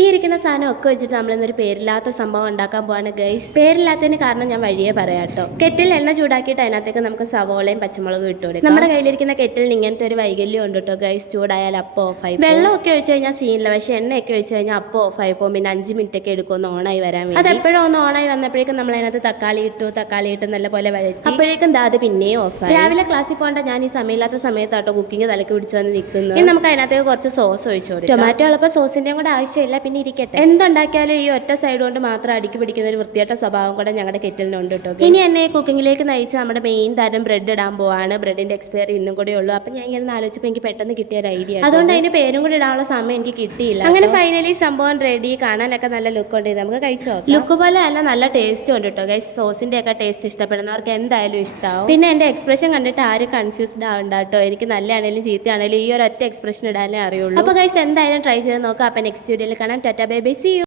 ഈ ഇരിക്കുന്ന സാധനം ഒക്കെ വെച്ചിട്ട് നമ്മൾ ഇന്നൊരു പേരില്ലാത്ത സംഭവം ഉണ്ടാക്കാൻ പോവാണ് ഗൈസ് പേരില്ലാത്തതിന് കാരണം ഞാൻ വഴിയേ പറയാട്ടോ കെറ്റിൽ എണ്ണ ചൂടാക്കിയിട്ട് അതിനകത്തേക്ക് നമുക്ക് സവോളയും പച്ചമുളകും ഇട്ടോടെ നമ്മുടെ കയ്യിലിരിക്കുന്ന കെറ്റിലിന് ഇങ്ങനത്തെ ഒരു വൈകല്യം ഉണ്ട് കേട്ടോ ഗൈസ് ചൂടായാൽ അപ്പോൾ ആയി വെള്ളം ഒക്കെ ഒഴിച്ച് കഴിഞ്ഞാൽ സീനില്ല പക്ഷെ എണ്ണയൊക്കെ ഒഴിച്ച് കഴിഞ്ഞാൽ അപ്പം ഓഫായി പോകും. പിന്നെ അഞ്ച് മിനിറ്റ് ഒക്കെ എടുക്കും ഒന്ന് ഓണായി വരാൻ വേണ്ടി. അതെപ്പോഴും ഒന്ന് ഓണായി വന്നപ്പോഴേക്കും നമ്മൾ അതിനകത്ത് തക്കാളി ഇട്ടു തക്കാളി ഇട്ട് നല്ല പോലെ വഴറ്റി. അപ്പോഴേക്കും ദാ അത് പിന്നെയും ഓഫ് ആയി. രാവിലെ ക്ലാസ്സിൽ പോകേണ്ട ഞാൻ ഈ സമയമില്ലാത്ത സമയത്താട്ടോ കുക്കിംഗ് തലക്ക് പിടിച്ച് വന്ന് നിൽക്കുന്നു ഇനി നമുക്ക് അതിനകത്തേക്ക് കുറച്ച് സോസ് ഒഴിച്ചു കൊടുക്കാം. ടൊമാറ്റോ ഉള്ളപ്പോൾ സോസിന്റെയും കൂടെ ആവശ്യമില്ല. പിന്നെ ഇരിക്കട്ടെ. എന്തുണ്ടാക്കിയാലും ഈ ഒറ്റ സൈഡ് കൊണ്ട് മാത്രം അടുക്കി പിടിക്കുന്ന ഒരു വൃത്തിയായിട്ട സ്വഭാവം കൂടെ ഞങ്ങളുടെ കെറ്റലിനുണ്ട് കേട്ടോ ഇനി എന്നെ കുക്കിങ്ങിലേക്ക് നയിച്ച് നമ്മുടെ മെയിൻ തരം ബ്രെഡ് ഇടാൻ പോവാണ്. ബ്രെഡിന്റെ എക്സ്പയറി ഇന്നും കൂടെ ഉള്ളൂ. അപ്പൊ ഞാൻ ഇങ്ങനെ ആലോചിച്ചപ്പോൾ എനിക്ക് പെട്ടെന്ന് കിട്ടിയ ഒരു ഐഡിയ അതുകൊണ്ട് അതിന് പേരും കൂടി ഇടാനുള്ള സമയം എനിക്ക് കിട്ടിയില്ല അങ്ങനെ ഫൈനലി സംഭവം റെഡി കാണാനൊക്കെ നല്ല ലുക്ക് ഉണ്ട്. നമുക്ക് കഴിച്ചു നോക്കാം. ലുക്ക് പോലെ തന്നെ നല്ല ടേസ്റ്റ് ഉണ്ട് കേട്ടോ ഗൈസ് സോസിന്റെ ഒക്കെ ടേസ്റ്റ് ഇഷ്ടപ്പെടുന്നവർക്ക് എന്തായാലും ഇഷ്ടമാവും പിന്നെ എന്റെ എക്സ്പ്രഷൻ കണ്ടിട്ട് ആരും കൺഫ്യൂസ്ഡ് ആവണ്ട കേട്ടോ എനിക്ക് നല്ലതാണെങ്കിലും ചീത്തയാണെങ്കിലും ഈ ഒരു ഒറ്റ എക്സ്പ്രഷൻ ഇടാനേ അറിയുള്ളൂ. അപ്പോൾ ഗൈസ് എന്തായാലും ട്രൈ ചെയ്ത് നോക്കാം. അപ്പോൾ നെക്സ്റ്റ് വീഡിയോയിൽ കാണാം tata bye bye see you